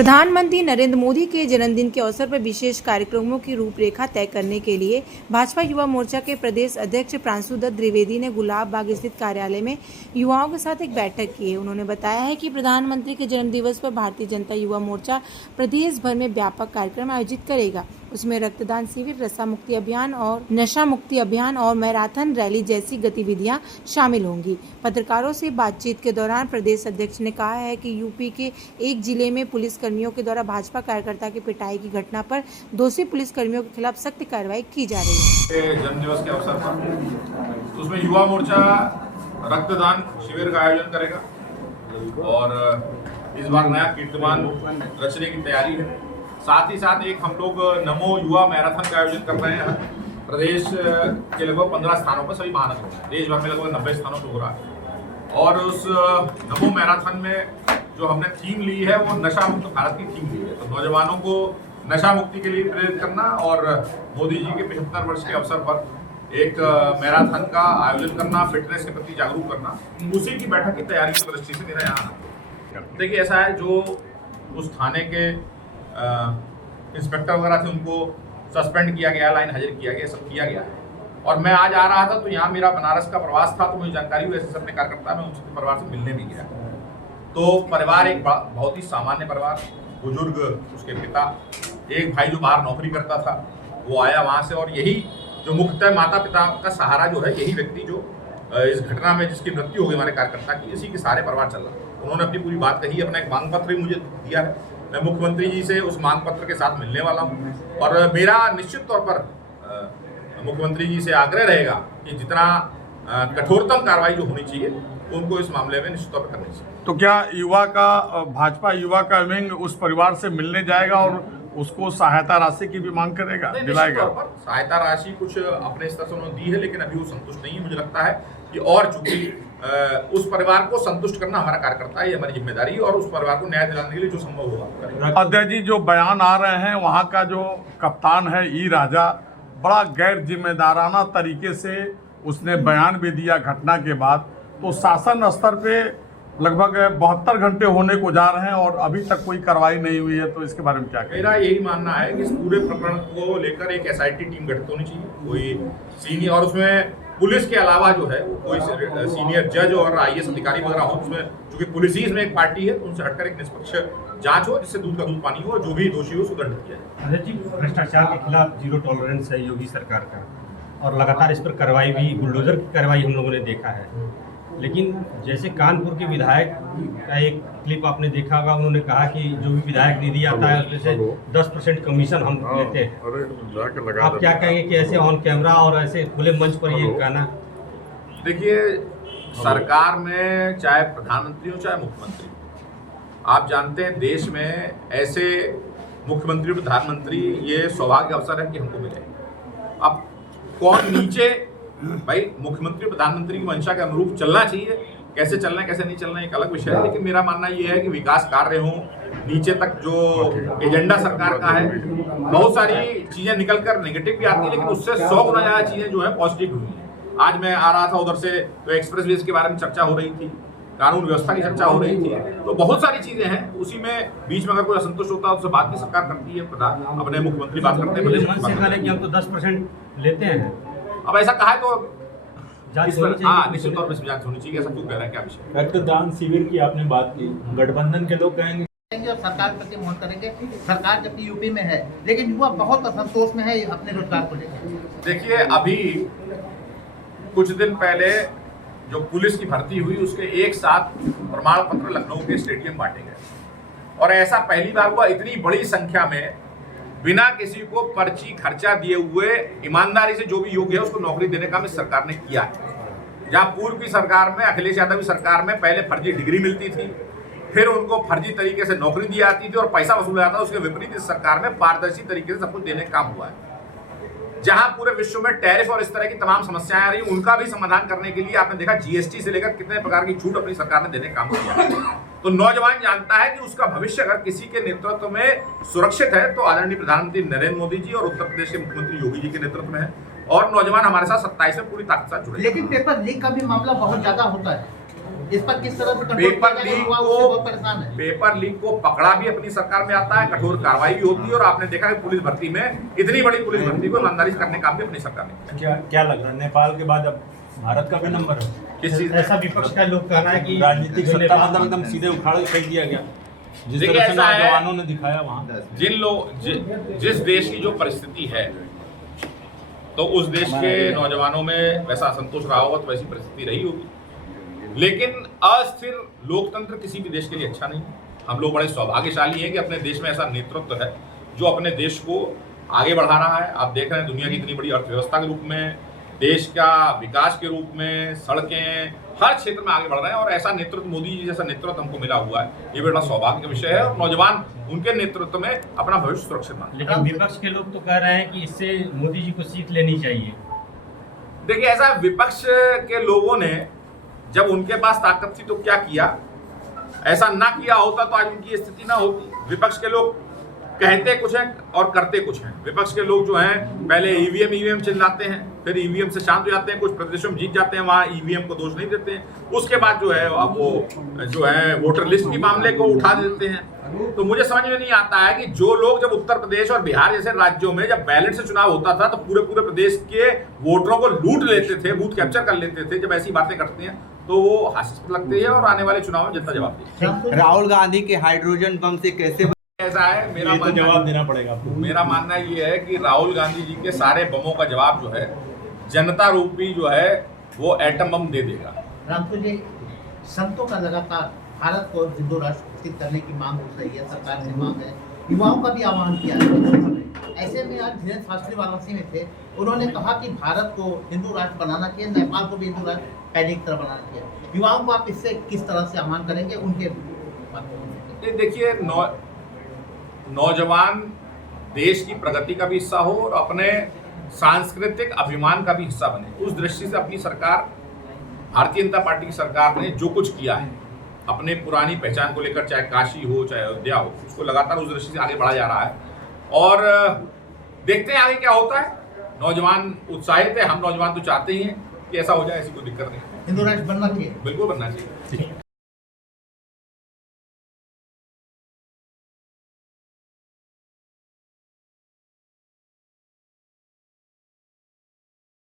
प्रधानमंत्री नरेंद्र मोदी के जन्मदिन के अवसर पर विशेष कार्यक्रमों की रूपरेखा तय करने के लिए भाजपा युवा मोर्चा के प्रदेश अध्यक्ष प्रांशुदत्त द्विवेदी ने गुलाब बाग स्थित कार्यालय में युवाओं के साथ एक बैठक की है। उन्होंने बताया है कि प्रधानमंत्री के जन्मदिवस पर भारतीय जनता युवा मोर्चा प्रदेश भर में व्यापक कार्यक्रम आयोजित करेगा। उसमें रक्तदान शिविर, नशा मुक्ति अभियान और मैराथन रैली जैसी गतिविधियां शामिल होंगी। पत्रकारों से बातचीत के दौरान प्रदेश अध्यक्ष ने कहा है कि यूपी के एक जिले में पुलिस कर्मियों के द्वारा भाजपा कार्यकर्ता की पिटाई की घटना पर दोषी पुलिस कर्मियों के खिलाफ सख्त कार्रवाई की जा रही है। जन्मदिवस के अवसर पर तो उसमें युवा मोर्चा रक्तदान शिविर का आयोजन करेगा और इस बार नया कीर्तिमान रचने की तैयारी है। साथ ही साथ एक हम लोग नमो युवा मैराथन का आयोजन कर रहे हैं। प्रदेश के लगभग 15 स्थानों पर, सभी महानगरों में, देश भर में लगभग 90 स्थानों पर हो रहा है। और उस नमो मैराथन में जो हमने थीम ली है वो नशा मुक्त भारत की थीम ली है। तो नौजवानों को नशा मुक्ति के लिए प्रेरित करना और मोदी जी के 75 वर्ष के अवसर पर एक मैराथन का आयोजन करना, फिटनेस के प्रति जागरूक करना, उसी की बैठक की तैयारी की दृष्टि से मेरा यहाँ देखिए ऐसा है, जो उस थाने के इंस्पेक्टर वगैरह थे उनको सस्पेंड किया गया, लाइन हाजिर किया गया, सब किया गया है। और मैं आज आ रहा था तो यहाँ मेरा बनारस का प्रवास था, तो मुझे जानकारी हुई ऐसे अपने कार्यकर्ता, मैं उनके परिवार से मिलने भी गया। तो परिवार एक बहुत ही सामान्य परिवार, बुजुर्ग, उसके पिता, एक भाई जो बाहर नौकरी करता था वो आया वहाँ से, और यही जो मुख्यतः माता पिता का सहारा जो है, यही व्यक्ति जो इस घटना में जिसकी मृत्यु हो गई हमारे कार्यकर्ता की, इसी के सहारे परिवार चल रहा। उन्होंने अपनी पूरी बात कही, अपना एक मांग पत्र भी मुझे दिया है। मैं मुख्यमंत्री जी से उस मांग पत्र के साथ मिलने वाला हूँ और मेरा निश्चित तौर पर मुख्यमंत्री जी से आग्रह रहेगा कि जितना कठोरतम कार्रवाई जो होनी चाहिए उनको इस मामले में निश्चित तौर पर करनी चाहिए। तो क्या भाजपा युवा का विंग उस परिवार से मिलने जाएगा और उसको सहायता राशि की भी मांग करेगा, दिलाएगा? सहायता राशि कुछ अपने स्तर से उन्होंने दी है, लेकिन अभी वो संतुष्ट नहीं है। मुझे लगता है कि और चूंकि उस परिवार को संतुष्ट करना हमारा कार्यकर्ता है, हमारी जिम्मेदारी, और उस परिवार को न्याय दिलाने के लिए जो संभव होगा। अध्यक्ष जी, जो बयान आ रहे हैं वहाँ का जो कप्तान है ई राजा, बड़ा गैर जिम्मेदाराना तरीके से उसने बयान भी दिया घटना के बाद। तो शासन स्तर पे लगभग 72 घंटे होने को जा रहे हैं और अभी तक कोई कार्रवाई नहीं हुई है, तो इसके बारे में क्या कहें? मेरा यही मानना है कि इस पूरे प्रकरण को लेकर एक SIT टीम गठित होनी चाहिए, कोई सीनियर, और उसमें पुलिस के अलावा जो है कोई सीनियर जज और IAS अधिकारी वगैरह हो। उसमें चूंकि पुलिस ही इसमें एक पार्टी है, तो उनसे हटकर एक निष्पक्ष जांच हो, जिससे दूध का दूध पानी हो, जो भी दोषी हो उसको दंडित किया जाए। अध्यक्ष जी, भ्रष्टाचार के खिलाफ जीरो टॉलरेंस है योगी सरकार का, और लगातार इस पर कार्रवाई भी, बुलडोजर की कार्रवाई हम लोगों ने देखा है। लेकिन जैसे कानपुर के विधायक का एक क्लिप आपने देखा होगा, उन्होंने कहा कि जो भी विधायक निधि आता है उसमें से 10% कमीशन हम लेते हैं। आप क्या कहेंगे कि ऐसे ऑन कैमरा और ऐसे खुले मंच पर ये कहना? देखिए, सरकार में चाहे प्रधानमंत्री हो चाहे मुख्यमंत्री, आप जानते हैं देश में ऐसे मुख्यमंत्री प्रधानमंत्री ये सौभाग्य अवसर है कि हमको मिले। अब कौन नीचे, भाई मुख्यमंत्री प्रधानमंत्री की मंशा के अनुरूप चलना चाहिए, कैसे चलना है कैसे नहीं चलना है एक अलग विषय है। लेकिन मेरा मानना ये है कि विकास कार्य हो, नीचे तक जो एजेंडा सरकार का है, बहुत सारी चीजें निकलकर नेगेटिव भी आती है, लेकिन उससे 100 गुना ज्यादा चीजें जो है पॉजिटिव हुई है। आज मैं आ रहा था उधर से, तो एक्सप्रेसवेज के बारे में चर्चा हो रही थी, कानून व्यवस्था की चर्चा हो रही थी, तो बहुत सारी चीजें हैं। उसी में बीच में अगर कोई असंतुष्ट होता है उससे बात भी सरकार करती है, अपने मुख्यमंत्री बात करते हैं, हम तो 10% लेते हैं। अब ऐसा कहा है तो निश्चित तौर पर जांच होनी चाहिए। ऐसा क्यों कह रहा है, क्या विषय? रक्तदान शिविर की आपने बात की, गठबंधन के लोग कहेंगे और सरकार प्रति मोहन करेंगे। सरकार जबकि यूपी में है, लेकिन युवा बहुत असंतोष में है अपने रोजगार को लेकर। देखिए, अभी कुछ दिन पहले जो पुलिस की भर्ती हुई, उसके एक साथ प्रमाण पत्र लखनऊ के स्टेडियम बांटे गए, और ऐसा पहली बार हुआ इतनी बड़ी संख्या में, बिना किसी को पर्ची खर्चा दिए हुए ईमानदारी से जो भी योग्य है उसको नौकरी देने का इस सरकार ने किया है। जहां पूर्व की सरकार में, अखिलेश यादव की सरकार में, पहले फर्जी डिग्री मिलती थी, फिर उनको फर्जी तरीके से नौकरी दी जाती थी और पैसा वसूला जाता था, उसके विपरीत इस सरकार में पारदर्शी तरीके से सब कुछ देने का काम हुआ है। जहां पूरे विश्व में टैरिफ और इस तरह की तमाम समस्याएं आ रही, उनका भी समाधान करने के लिए आपने देखा GST से लेकर कितने प्रकार की छूट अपनी सरकार ने देने का काम किया। तो नौजवान जानता है कि उसका भविष्य अगर किसी के नेतृत्व में सुरक्षित है तो आदरणीय प्रधानमंत्री नरेंद्र मोदी जी और उत्तर प्रदेश के मुख्यमंत्री योगी जी के नेतृत्व में है, और नौजवान हमारे साथ 27 में पूरी ताकत से जुड़े। लेकिन पेपर लीक का भी मामला बहुत ज्यादा होता है। इस पर किस तरह से कंट्रोल पेपर किया जाएगा? लीक युवा उससे बहुत परेशान है। पेपर लीक को पकड़ा भी अपनी सरकार में आता है, कठोर कार्रवाई भी होती है, और आपने देखा कि पुलिस भर्ती में इतनी बड़ी पुलिस भर्ती को ईमानदारी से करने का काम भी अपनी सरकार ने किया। क्या लग रहा है नेपाल के बाद अब भारत का भी नंबर है? किस चीज ऐसा विपक्ष का लोग कहना है कि राजनीतिक सत्ता मतलब एकदम सीधे उखाड़ के फेंक दिया गया, जिस देखिए, तरह से ऐसा है- नौजवानों ने दिखाया वहाँ। जिस देश की जो परिस्थिति है, तो उस देश के नौजवानों में वैसा असंतोष रहा होगा, तो वैसी परिस्थिति रही होगी। लेकिन अस्थिर लोकतंत्र किसी भी देश के लिए अच्छा नहीं। हम लोग बड़े सौभाग्यशाली हैं कि अपने देश में ऐसा नेतृत्व है जो अपने देश को आगे बढ़ा रहा है। आप देख रहे हैं दुनिया की इतनी बड़ी अर्थव्यवस्था के रूप में, देश का विकास के रूप में, सड़कें हर क्षेत्र में आगे बढ़ रहे हैं, और ऐसा नेतृत्व, मोदी जी जैसा नेतृत्व हमको मिला हुआ है, ये बड़ा सौभाग्य का विषय है। और नौजवान उनके नेतृत्व में अपना भविष्य सुरक्षित मानते हैं। लेकिन विपक्ष के लोग तो कह रहे हैं कि इससे मोदी जी को सीख लेनी चाहिए। देखिए, ऐसा विपक्ष के लोगों ने जब उनके पास ताकत थी तो क्या किया, ऐसा ना किया होता तो आज उनकी स्थिति ना होती। विपक्ष के लोग कहते कुछ हैं और करते कुछ हैं। विपक्ष के लोग जो हैं पहले ईवीएम चिल्लाते हैं, फिर ईवीएम से शांत हो जाते हैं, कुछ प्रदेशों में जीत जाते हैं, वहाँ ईवीएम को दोष नहीं देते हैं, उसके बाद जो है अब वो जो है वोटर लिस्ट के मामले को उठा देते हैं। तो मुझे समझ में नहीं आता है कि जो लोग जब उत्तर प्रदेश और बिहार जैसे राज्यों में जब बैलेट से चुनाव होता था तो पूरे प्रदेश के वोटरों को लूट लेते थे, बूथ कैप्चर कर लेते थे, जब ऐसी बातें करते हैं तो वो हास्यास्पद लगती है, और आने वाले चुनाव में जनता जवाब देगी। राहुल गांधी के हाइड्रोजन बम से कैसे ऐसा है, मेरा ये तो मानना जवाब देना पड़ेगा आपको। मेरा मानना ये है कि राहुल गांधी जी के सारे बमों का जवाब जो है जनता रूपी जो है वो एटम बम दे देगा। रामपुर जी, संतों का लगातार भारत को हिंदू राष्ट्र घोषित करने की मांग उठ रही है, सरकार से मांग है, युवाओं का भी आह्वान किया है। ऐसे में आज धीरेन्द्र शास्त्री वाराणसी में थे, उन्होंने कहा कि भारत को हिंदू राष्ट्र बनाना चाहिए, नेपाल को भी हिंदू राष्ट्र पहले की तरह बनाना चाहिए। युवाओं को आप इससे किस तरह से आह्वान करेंगे उनके ये देखिए, नौजवान देश की प्रगति का भी हिस्सा हो और अपने सांस्कृतिक अभिमान का भी हिस्सा बने। उस दृष्टि से अपनी सरकार, भारतीय जनता पार्टी की सरकार ने जो कुछ किया है अपने पुरानी पहचान को लेकर, चाहे काशी हो चाहे अयोध्या हो, उसको लगातार उस दृष्टि से आगे बढ़ा जा रहा है। और देखते हैं आगे क्या होता है। नौजवान उत्साहित है, हम नौजवान तो चाहते ही हैं कि ऐसा हो जाए, ऐसी कोई दिक्कत नहीं। हिंदू राष्ट्र बनना चाहिए। बिल्कुल बनना चाहिए।